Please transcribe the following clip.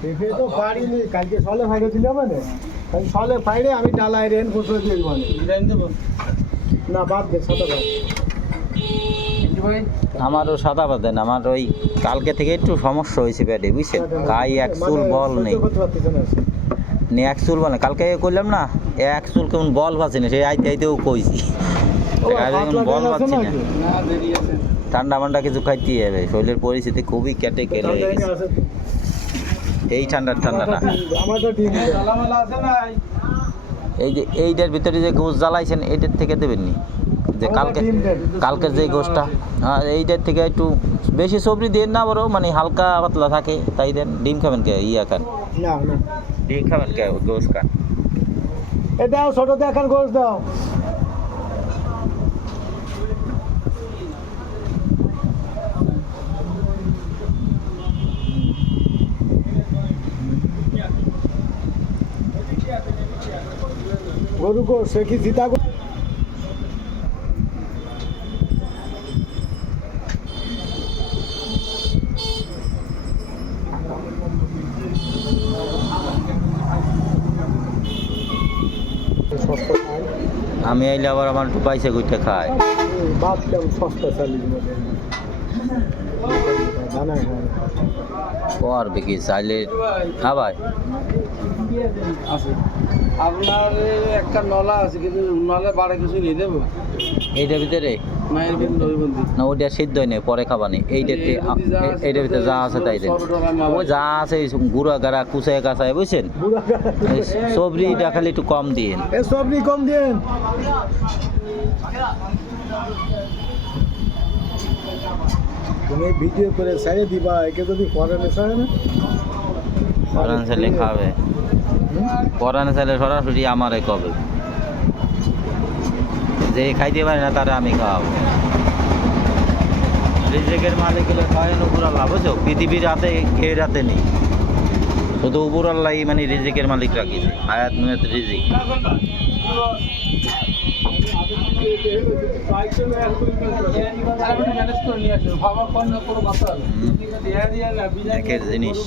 পেঁপে তো পারিনি, কালকে সলে ফাইড়ে দিলে মানে সলে ফাইড়ে আমি ডালায় রেন বসে দিয়ে মানে না বাদ দে সাদা বাদ। আমারও সাদা বাদেন, আমার ওই কালকে থেকে একটু সমস্যা হয়েছে ব্যাটে, বুঝছেন? গায়ে এক চুল বল নেই, এক চুল বল নেই। কালকে করলাম না, এক চুল কেমন বল পাচ্ছি না, সেই আইতে আইতেও কইছি বল পাচ্ছি না। ঠান্ডা মান্ডা কিছু খাইতে হবে, শরীরের পরিস্থিতি খুবই কেটে কেটে গেছে এই ঠান্ডাটা। এই যে এইটার ভিতরে যে গোশ জ্বালাইছেন এইটার থেকে দেবেননি, যে কালকের যে গোশটা এইটার থেকে একটু বেশি সবজি দেন না, বড় মানে হালকা পাতলা থাকে তাই দেন। ডিম খাবেন কে? ইয়া খান, ডিম খাবেন কে? গোশ খান। এ দাও ছোট দেখার গোশ দাও। গরু গোশ সে কি জিতা গোশ? আমি আইলে আবার আমার একটু পয়সা গুইটা খায়। বাদ কেমন সস্তা চালিয়ে জানাই করবে কি চাইলে? হ্যাঁ ভাই, আপনার একটা নলা আছে, কিন্তু নলে বাড়ে কিছু নিয়ে দেবো এইটার ভিতরে মায়ের কিন্তু না, ওইটা সিদ্ধ নেই, পরে খাবানি। এইটাতে এইটার ভিতরে যা আছে তাই দেন। ওই যা আছে গুঁড়া গাড়া কুচায় কাঁচায়, বুঝছেন? সবজিটা খালি একটু কম দিন। এ সবজি কম দিন। তুমি ভিডিও করে ছেড়ে দিবা, একে যদি ফরেনে ছাড়ে না, পরান ছেলে খাবে, পরান ছেলে সরাসরি আমারে কবে যে খাইতে পারে না তারা আমি খাওয়াবো। রিজিকের মালিক হলে খাওয়ানো উপরাল্লাহ, বুঝছো? পৃথিবীর হাতে খেয়ে রাতে নেই, শুধু উপরাল্লাহ মানে রিজিকের মালিক রাখিছে। হায়াত নুয়াত রিজিক। একের জিনিস।